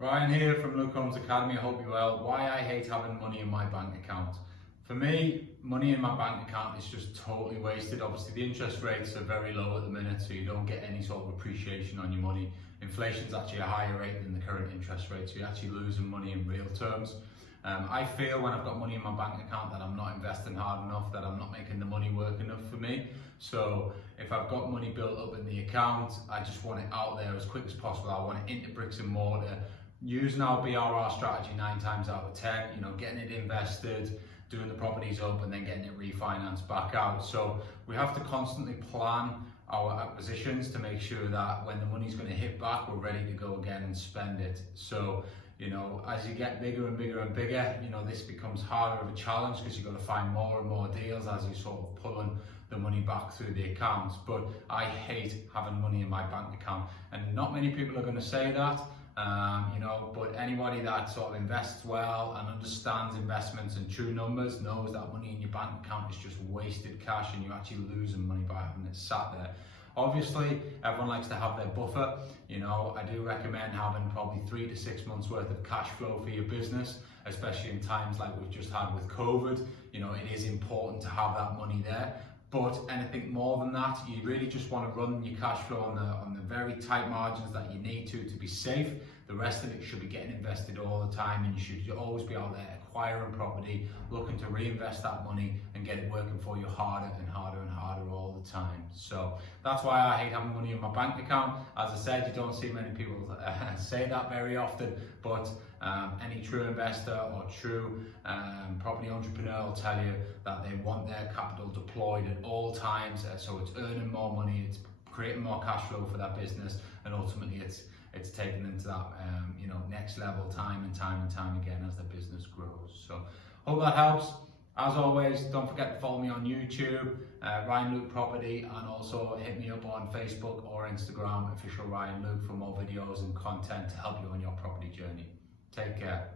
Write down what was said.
Ryan here from Luke Holmes Academy. I hope you're well. Why I hate having money in my bank account. For me, money in my bank account is just totally wasted. Obviously, the interest rates are very low at the minute, so you don't get any sort of appreciation on your money. Inflation's actually a higher rate than the current interest rate, so you're actually losing money in real terms. I feel when I've got money in my bank account that I'm not investing hard enough, that I'm not making the money work enough for me. So if I've got money built up in the account, I just want it out there as quick as possible. I want it into bricks and mortar. Using our BRR strategy 9 times out of 10, getting it invested, doing the properties up and then getting it refinanced back out. So we have to constantly plan our acquisitions to make sure that when the money's going to hit back, we're ready to go again and spend it. So, as you get bigger and bigger and bigger, this becomes harder of a challenge because you've got to find more and more deals as you're sort of pulling the money back through the accounts. But I hate having money in my bank account, and not many people are going to say that. But anybody that sort of invests well and understands investments and true numbers knows that money in your bank account is just wasted cash and you're actually losing money by having it sat there. Obviously, everyone likes to have their buffer. I do recommend having probably 3 to 6 months worth of cash flow for your business, especially in times like we've just had with COVID. It is important to have that money there. But anything more than that, you really just want to run your cash flow on the very tight margins that you need to be safe. The rest of it should be getting invested all the time, and you should always be out there acquiring property, looking to reinvest that money and get it working for you harder and harder and harder all the time. So that's why I hate having money in my bank account. As I said, you don't see many people say that very often, but any true investor or true property entrepreneur will tell you that they want their capital deployed at all times, so it's earning more money, it's creating more cash flow for that business, and ultimately it's taken them to that next level time and time again as the business grows. So hope that helps. As always, don't forget to follow me on YouTube, Ryan Luke Property, and also hit me up on Facebook or Instagram, official Ryan Luke, for more videos and content to help you on your property journey. Take care.